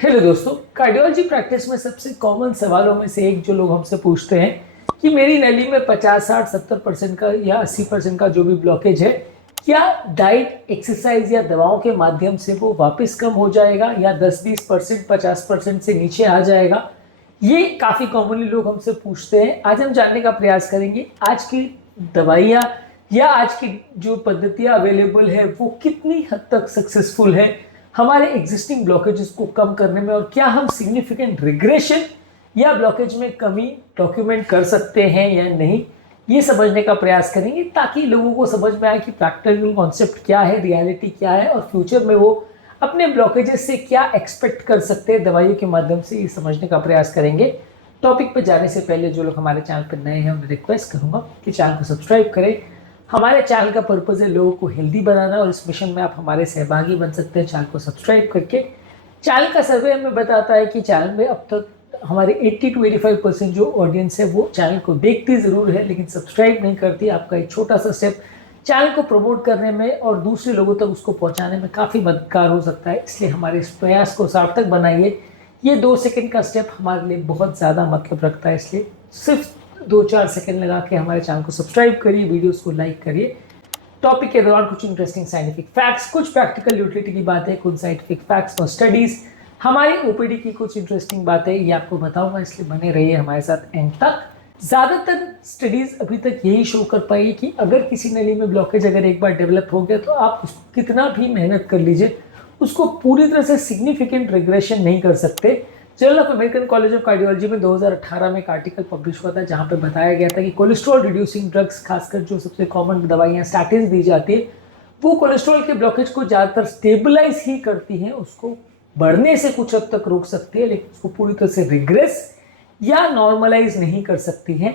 Hello दोस्तों, cardiology practice में सबसे कॉमन सवालों में से एक जो लोग हमसे पूछते हैं कि मेरी नली में 50, 60, 70% का या 80% का जो भी ब्लॉकेज है, क्या डाइट, एक्सरसाइज या दवाओं के माध्यम से वो वापस कम हो जाएगा या 10-20%, 50% से नीचे आ जाएगा। ये काफ़ी कॉमनली लोग हमसे पूछते हैं। आज हम जानने का प्रयास करेंगे आज की दवाइयाँ या आज की जो पद्धतियाँ अवेलेबल है वो कितनी हद तक सक्सेसफुल है हमारे एग्जिस्टिंग ब्लॉकेजेस को कम करने में, और क्या हम सिग्निफिकेंट रिग्रेशन या ब्लॉकेज में कमी डॉक्यूमेंट कर सकते हैं या नहीं, ये समझने का प्रयास करेंगे ताकि लोगों को समझ में आए कि प्रैक्टिकल कॉन्सेप्ट क्या है, रियलिटी क्या है और फ्यूचर में वो अपने ब्लॉकेजेस से क्या एक्सपेक्ट कर सकते हैं दवाइयों के माध्यम से, ये समझने का प्रयास करेंगे। टॉपिक पर जाने से पहले जो लोग हमारे चैनल पर नए हैं उन्हें रिक्वेस्ट करूँगा कि चैनल को सब्सक्राइब करें। हमारे चैनल का पर्पज़ है लोगों को हेल्दी बनाना और इस मिशन में आप हमारे सहभागी बन सकते हैं चैनल को सब्सक्राइब करके। चैनल का सर्वे हमें बताता है कि चैनल में अब तक हमारे 80 to 85% जो ऑडियंस है वो चैनल को देखती ज़रूर है लेकिन सब्सक्राइब नहीं करती। आपका एक छोटा सा स्टेप चैनल को प्रमोट करने में और दूसरे लोगों तक उसको पहुंचाने में काफ़ी मददगार हो सकता है, इसलिए हमारे इस प्रयास को सार्थक बनाइए। ये 2 सेकंड का स्टेप हमारे लिए बहुत ज़्यादा मतलब रखता है, इसलिए सिर्फ 2-4 सेकंड लगा के हमारे चैनल को सब्सक्राइब करिए, वीडियोस को लाइक करिए। टॉपिक के दौरान कुछ इंटरेस्टिंग साइंटिफिक फैक्ट्स, कुछ प्रैक्टिकल यूटिलिटी की बातें, कुछ साइंटिफिक फैक्ट्स और स्टडीज़, हमारी ओपीडी की कुछ इंटरेस्टिंग बातें, ये आपको बताऊंगा, इसलिए बने रहिए हमारे साथ एंड तक। ज़्यादातर स्टडीज़ अभी तक यही शो कर पाई है कि अगर किसी नली में ब्लॉकेज अगर एक बार डेवलप हो गया तो आप उसको कितना भी मेहनत कर लीजिए उसको पूरी तरह से सिग्निफिकेंट रिग्रेशन नहीं कर सकते। Journal of American college of cardiology में 2018 में एक आर्टिकल पब्लिश हुआ था जहां पे बताया गया था कि कोलेस्ट्रॉल रिड्यूसिंग ड्रग्स, खासकर जो सबसे कॉमन दवाइयाँ स्टैटिन दी जाती है, वो कोलेस्ट्रॉल के ब्लॉकेज को ज़्यादातर स्टेबलाइज ही करती हैं, उसको बढ़ने से कुछ हद तक रोक सकती है लेकिन उसको पूरी तरह से रिग्रेस या नॉर्मलाइज नहीं कर सकती हैं।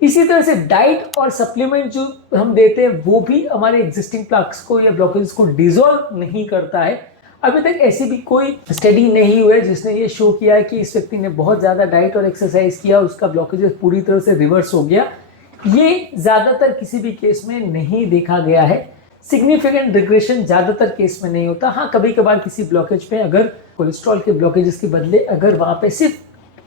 इसी तरह से डाइट और सप्लीमेंट जो हम देते हैं वो भी हमारे एग्जिस्टिंग प्लग्स को या ब्लॉकेज को डिजोल्व नहीं करता है। अभी तक ऐसी भी कोई स्टडी नहीं हुई है जिसने ये शो किया है कि इस व्यक्ति ने बहुत ज़्यादा डाइट और एक्सरसाइज किया, उसका ब्लॉकेजेस पूरी तरह से रिवर्स हो गया। ये ज़्यादातर किसी भी केस में नहीं देखा गया है। सिग्निफिकेंट रिग्रेशन ज़्यादातर केस में नहीं होता। हाँ, कभी कभार किसी ब्लॉकेज पे अगर कोलेस्ट्रॉल के ब्लॉकेजेस के बदले अगर वहाँ पे सिर्फ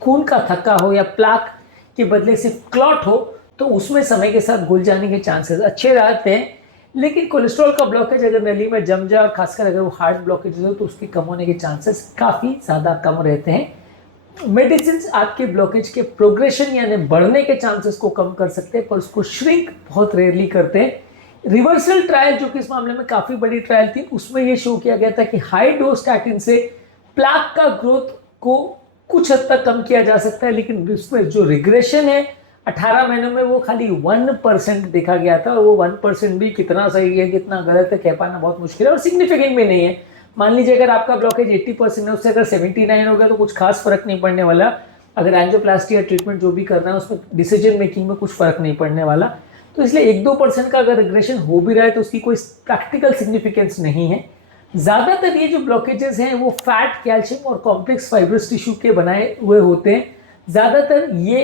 खून का थक्का हो या प्लाक के बदले सिर्फ क्लॉट हो तो उसमें समय के साथ घुल जाने के चांसेस अच्छे रहते हैं। लेकिन कोलेस्ट्रॉल का ब्लॉकेज अगर नली में जम जाए और खासकर अगर वो हार्ट ब्लॉकेज हो तो उसके कम होने के चांसेस काफ़ी ज़्यादा कम रहते हैं। मेडिसिन आपके ब्लॉकेज के प्रोग्रेशन यानी बढ़ने के चांसेस को कम कर सकते हैं पर उसको श्रिंक बहुत रेयरली करते हैं। रिवर्सल ट्रायल जो कि इस मामले में काफ़ी बड़ी ट्रायल थी, उसमें ये शो किया गया था कि हाई डोज स्टैटिन से प्लाक का ग्रोथ को कुछ हद तक कम किया जा सकता है, लेकिन इसमें जो रिग्रेशन है 18 महीनों में वो खाली 1% देखा गया था और वो 1% भी कितना सही है कितना गलत है कह पाना बहुत मुश्किल है और सिग्निफिकेंट भी नहीं है। मान लीजिए अगर आपका ब्लॉकेज 80% है उससे अगर 79 हो गया तो कुछ खास फर्क नहीं पड़ने वाला। अगर एंजियोप्लास्टी या ट्रीटमेंट जो भी करना है उसमें डिसीजन मेकिंग में कुछ फर्क नहीं पड़ने वाला। तो इसलिए 1-2% का अगर रिग्रेशन हो भी रहा है तो उसकी कोई प्रैक्टिकल सिग्निफिकेंस नहीं है। ज़्यादातर ये जो ब्लॉकेजेस हैं वो फैट, कैल्शियम और कॉम्प्लेक्स फाइब्रस टिश्यू के बनाए हुए होते हैं। ज़्यादातर ये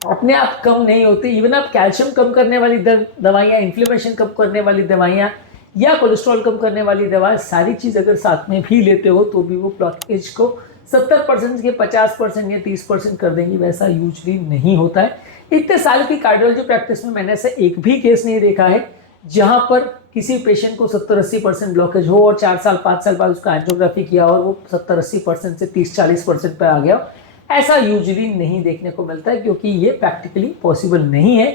अपने आप कम नहीं होते। इवन आप कैल्शियम कम करने वाली दवाइयाँ, इन्फ्लेमेशन कम करने वाली दवाइयाँ या कोलेस्ट्रॉल कम करने वाली दवा, सारी चीज़ अगर साथ में भी लेते हो तो भी वो ब्लॉकेज को 70% के 50% या 30% कर देंगी, वैसा यूजली नहीं होता है। इतने साल की कार्डियोलॉजी प्रैक्टिस में मैंने ऐसा एक भी केस नहीं देखा है जहाँ पर किसी पेशेंट को 70-80% ब्लॉकेज हो और 4 साल 5 साल बाद उसका एंजियोग्राफी किया और वो 70-80% से 30-40% पर आ गया। ऐसा यूजुअली नहीं देखने को मिलता है क्योंकि ये प्रैक्टिकली पॉसिबल नहीं है।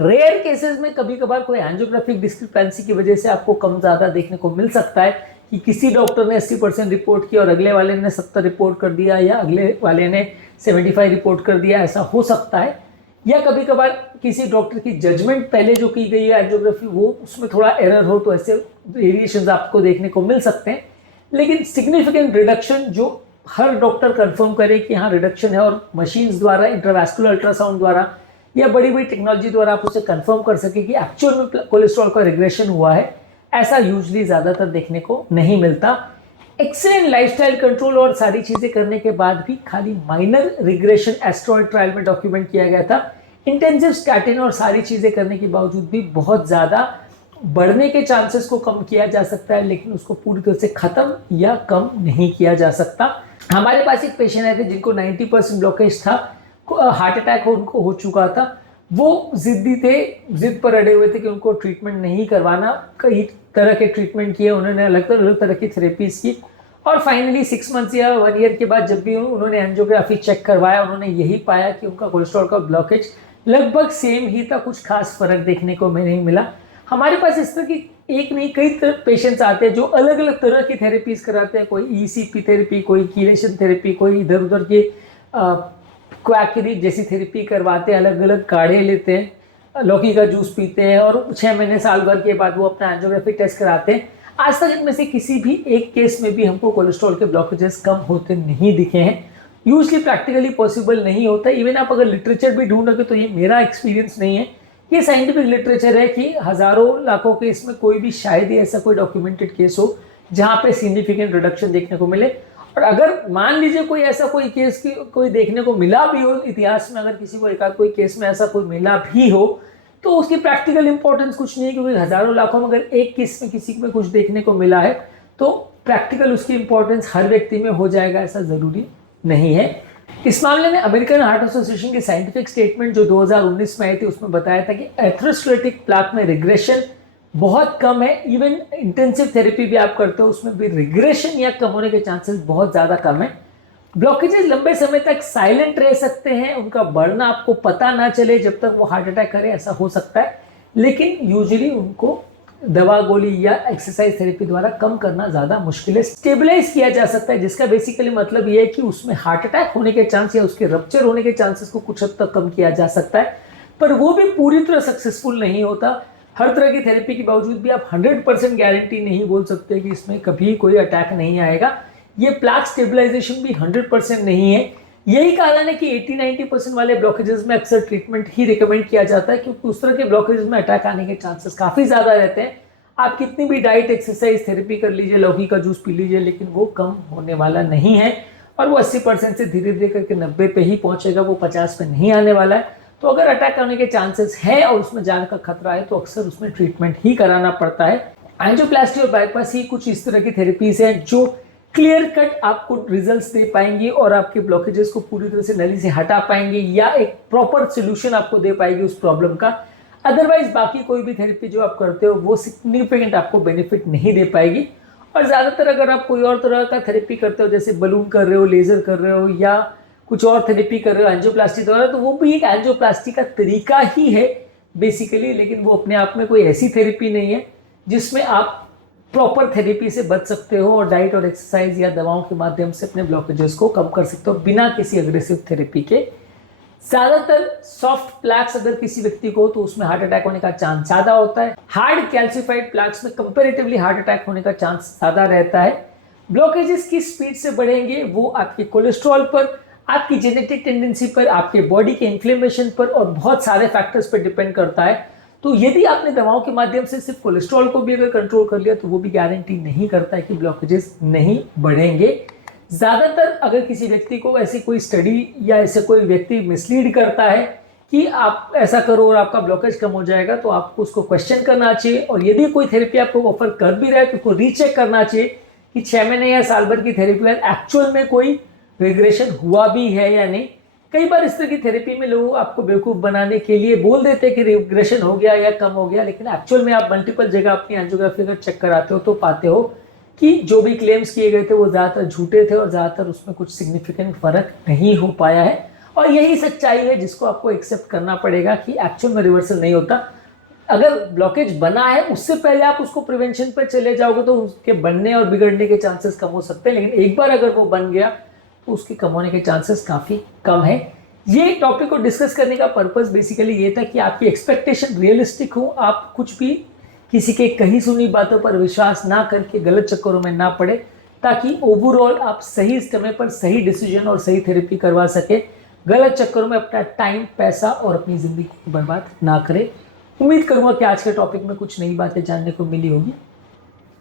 रेयर केसेस में कभी कभार कोई एंजियोग्राफिक डिस्क्रिपेंसी की वजह से आपको कम ज़्यादा देखने को मिल सकता है कि किसी डॉक्टर ने 80% रिपोर्ट किया और अगले वाले ने 70 रिपोर्ट कर दिया या अगले वाले ने 75 रिपोर्ट कर दिया, ऐसा हो सकता है। या कभी कभार किसी डॉक्टर की जजमेंट पहले जो की गई है एंजियोग्राफी वो उसमें थोड़ा एरर हो तो ऐसे वेरिएशंस आपको देखने को मिल सकते हैं। लेकिन सिग्निफिकेंट रिडक्शन जो हर डॉक्टर कंफर्म करे कि हाँ रिडक्शन है और मशीन्स द्वारा, इंट्रावैस्कुलर अल्ट्रासाउंड द्वारा या बड़ी बड़ी टेक्नोलॉजी द्वारा आप उसे कंफर्म कर सके कि एक्चुअल में कोलेस्ट्रॉल का रिग्रेशन हुआ है, ऐसा यूजली ज़्यादातर देखने को नहीं मिलता। एक्सीलेंट लाइफस्टाइल कंट्रोल और सारी चीज़ें करने के बाद भी खाली माइनर रिग्रेशन एस्ट्रॉयड ट्रायल में डॉक्यूमेंट किया गया था। इंटेंसिव स्टैटिन और सारी चीज़ें करने के बावजूद भी बहुत ज़्यादा बढ़ने के चांसेस को कम किया जा सकता है लेकिन उसको पूरी तरह से ख़त्म या कम नहीं किया जा सकता। हमारे पास एक पेशेंट आए थे जिनको 90% ब्लॉकेज था, हार्ट अटैक उनको हो चुका था। वो जिद्दी थे, जिद पर अड़े हुए थे कि उनको ट्रीटमेंट नहीं करवाना। कई तरह के ट्रीटमेंट किए उन्होंने, अलग अलग तरह की थेरेपीज की, और फाइनली 6 मंथ्स या 1 ईयर के बाद जब भी उन्होंने एंजियोग्राफी चेक करवाया, उन्होंने यही पाया कि उनका कोलेस्ट्रॉल का ब्लॉकेज लगभग सेम ही था, कुछ खास फर्क देखने को नहीं मिला। हमारे पास इस तरह की एक नहीं कई पेशेंट्स आते हैं जो अलग अलग तरह की थेरेपीज कराते हैं। कोई ईसीपी थेरेपी, कोई कीलेशन थेरेपी, कोई इधर उधर की क्वैकरी जैसी थेरेपी करवाते हैं, अलग अलग काढ़े लेते हैं, लौकी का जूस पीते हैं, और 6 महीने साल भर के बाद वो अपना एंजियोग्राफी टेस्ट कराते हैं। आज तक इनमें से किसी भी एक केस में भी हमको कोलेस्ट्रॉल के ब्लॉकेजेस कम होते नहीं दिखे हैं। यूजली प्रैक्टिकली पॉसिबल नहीं होता। इवन आप अगर लिटरेचर भी ढूंढोगे तो ये मेरा एक्सपीरियंस नहीं है, ये साइंटिफिक लिटरेचर है कि हजारों लाखों केस में कोई भी शायद ही ऐसा कोई डॉक्यूमेंटेड केस हो जहाँ पे सिग्निफिकेंट रिडक्शन देखने को मिले। और अगर मान लीजिए कोई ऐसा कोई केस की कोई देखने को मिला भी हो इतिहास में, अगर किसी को एकाध कोई केस में ऐसा कोई मिला भी हो, तो उसकी प्रैक्टिकल इंपॉर्टेंस कुछ नहीं है, क्योंकि हजारों लाखों में अगर एक केस में किसी में कुछ देखने को मिला है तो प्रैक्टिकल उसकी इंपॉर्टेंस हर व्यक्ति में हो जाएगा ऐसा जरूरी नहीं है। इस मामले में अमेरिकन हार्ट एसोसिएशन की साइंटिफिक स्टेटमेंट जो 2019 में आई थी उसमें बताया था कि एथेरोस्क्लेरोटिक प्लाक में रिग्रेशन बहुत कम है। इवन इंटेंसिव थेरेपी भी आप करते हो उसमें भी रिग्रेशन या कम होने के चांसेस बहुत ज़्यादा कम है। ब्लॉकेजेस लंबे समय तक साइलेंट रह सकते हैं, उनका बढ़ना आपको पता ना चले जब तक वो हार्ट अटैक करे, ऐसा हो सकता है, लेकिन यूजुअली उनको दवा गोली या एक्सरसाइज थेरेपी द्वारा कम करना ज़्यादा मुश्किल है। स्टेबलाइज किया जा सकता है, जिसका बेसिकली मतलब ये है कि उसमें हार्ट अटैक होने के चांस या उसके रप्चर होने के चांसेस को कुछ हद तक कम किया जा सकता है, पर वो भी पूरी तरह सक्सेसफुल नहीं होता। हर तरह की थेरेपी के बावजूद भी आप 100% गारंटी नहीं बोल सकते कि इसमें कभी कोई अटैक नहीं आएगा। ये प्लाक स्टेबलाइजेशन भी 100% नहीं है। यही कारण है कि 80-90% वाले ब्लॉकेजेस में अक्सर ट्रीटमेंट ही रिकमेंड किया जाता है, क्योंकि उस तरह के ब्लॉकेजेस में अटैक आने के चांसेस काफ़ी ज़्यादा रहते हैं। आप कितनी भी डाइट, एक्सरसाइज, थेरेपी कर लीजिए, लौकी का जूस पी लीजिए, लेकिन वो कम होने वाला नहीं है, और वो 80% से धीरे धीरे करके 90 पे ही पहुंचेगा, वो 50 पे नहीं आने वाला है। तो अगर अटैक आने के चांसेस है और उसमें जान का खतरा है तो अक्सर उसमें ट्रीटमेंट ही कराना पड़ता है। एंजियोप्लास्टी और बाईपास ही कुछ इस तरह की थेरेपीज हैं जो क्लियर कट आपको रिजल्ट्स दे पाएंगी और आपके ब्लॉकेजेस को पूरी तरह से नली से हटा पाएंगे, या एक प्रॉपर सोल्यूशन आपको दे पाएगी उस प्रॉब्लम का। अदरवाइज बाकी कोई भी थेरेपी जो आप करते हो वो सिग्निफिकेंट आपको बेनिफिट नहीं दे पाएगी। और ज़्यादातर अगर आप कोई और तरह का थेरेपी करते हो, जैसे बलून कर रहे हो, लेजर कर रहे हो, या कुछ और थेरेपी कर रहे हो एंजियोप्लास्टी द्वारा, तो वो भी एक एंजियोप्लास्टी का तरीका ही है बेसिकली, लेकिन वो अपने आप में कोई ऐसी थेरेपी नहीं है जिसमें आप प्रॉपर थेरेपी से बच सकते हो और डाइट और एक्सरसाइज या दवाओं के माध्यम से अपने ब्लॉकेजेस को कम कर सकते हो बिना किसी अग्रेसिव थेरेपी के। ज़्यादातर सॉफ्ट प्लैक्स अगर किसी व्यक्ति को, तो उसमें हार्ट अटैक होने का चांस ज़्यादा होता है। हार्ड कैल्सिफाइड प्लैक्स में कंपैरेटिवली हार्ट अटैक होने का चांस ज़्यादा रहता है। ब्लॉकेजेस की स्पीड से बढ़ेंगे वो आपके कोलेस्ट्रॉल पर, आपकी जेनेटिक टेंडेंसी पर, आपके बॉडी के इन्फ्लेमेशन पर और बहुत सारे फैक्टर्स पर डिपेंड करता है। तो यदि आपने दवाओं के माध्यम से सिर्फ कोलेस्ट्रॉल को भी अगर कंट्रोल कर लिया तो वो भी गारंटी नहीं करता है कि ब्लॉकेजेस नहीं बढ़ेंगे। ज़्यादातर अगर किसी व्यक्ति को ऐसी कोई स्टडी या ऐसे कोई व्यक्ति मिसलीड करता है कि आप ऐसा करो और आपका ब्लॉकेज कम हो जाएगा, तो आपको उसको क्वेश्चन करना चाहिए, और यदि कोई थेरेपी आपको ऑफर कर भी रहा है तो उसको रीचेक करना चाहिए कि 6 महीने या साल भर की थेरेपी में एक्चुअल में कोई रिग्रेशन हुआ भी है या नहीं। कई बार इस तरह की थेरेपी में लोग आपको बेवकूफ़ बनाने के लिए बोल देते हैं कि रिग्रेशन हो गया या कम हो गया, लेकिन एक्चुअल में आप मल्टीपल जगह अपनी एंजियोग्राफी अगर चेक कराते हो तो पाते हो कि जो भी क्लेम्स किए गए थे वो ज़्यादातर झूठे थे और ज़्यादातर उसमें कुछ सिग्निफिकेंट फ़र्क नहीं हो पाया है। और यही सच्चाई है जिसको आपको एक्सेप्ट करना पड़ेगा कि एक्चुअल में रिवर्सल नहीं होता। अगर ब्लॉकेज बना है उससे पहले आप उसको प्रिवेंशन पर चले जाओगे तो उसके बनने और बिगड़ने के चांसेस कम हो सकते हैं, लेकिन एक बार अगर वो बन गया तो उसके कम होने के चांसेस काफ़ी कम है। ये टॉपिक को डिस्कस करने का पर्पस बेसिकली ये था कि आपकी एक्सपेक्टेशन रियलिस्टिक हो, आप कुछ भी किसी के कही सुनी बातों पर विश्वास ना करके गलत चक्करों में ना पड़े, ताकि ओवरऑल आप सही समय पर सही डिसीजन और सही थेरेपी करवा सके, गलत चक्करों में अपना टाइम, पैसा और अपनी ज़िंदगी बर्बाद ना करें। उम्मीद करूँगा कि आज के टॉपिक में कुछ नई बातें जानने को मिली होगी।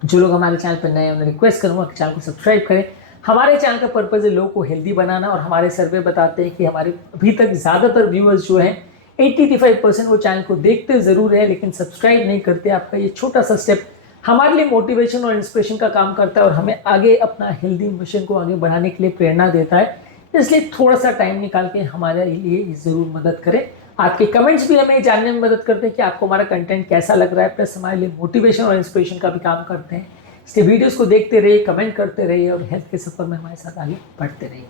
जो लोग हमारे चैनल पर नए हैं उन्हें रिक्वेस्ट करूँगा कि चैनल को सब्सक्राइब करें। हमारे चैनल का पर्पज़ है लोगों को हेल्दी बनाना, और हमारे सर्वे बताते हैं कि हमारे अभी तक ज़्यादातर व्यूअर्स जो हैं 80-85% वो चैनल को देखते ज़रूर है लेकिन सब्सक्राइब नहीं करते। आपका ये छोटा सा स्टेप हमारे लिए मोटिवेशन और इंस्पिरेशन का काम करता है और हमें आगे अपना हेल्दी मिशन को आगे बढ़ाने के लिए प्रेरणा देता है। इसलिए थोड़ा सा टाइम निकाल के हमारे लिए ज़रूर मदद करें। आपके कमेंट्स भी हमें जानने में मदद करते हैं कि आपको हमारा कंटेंट कैसा लग रहा है, प्लस हमारे लिए मोटिवेशन और इंस्पिरेशन का भी काम करते हैं। इसलिए वीडियोस को देखते रहिए, कमेंट करते रहिए और हेल्थ के सफर में हमारे साथ आगे बढ़ते रहिए।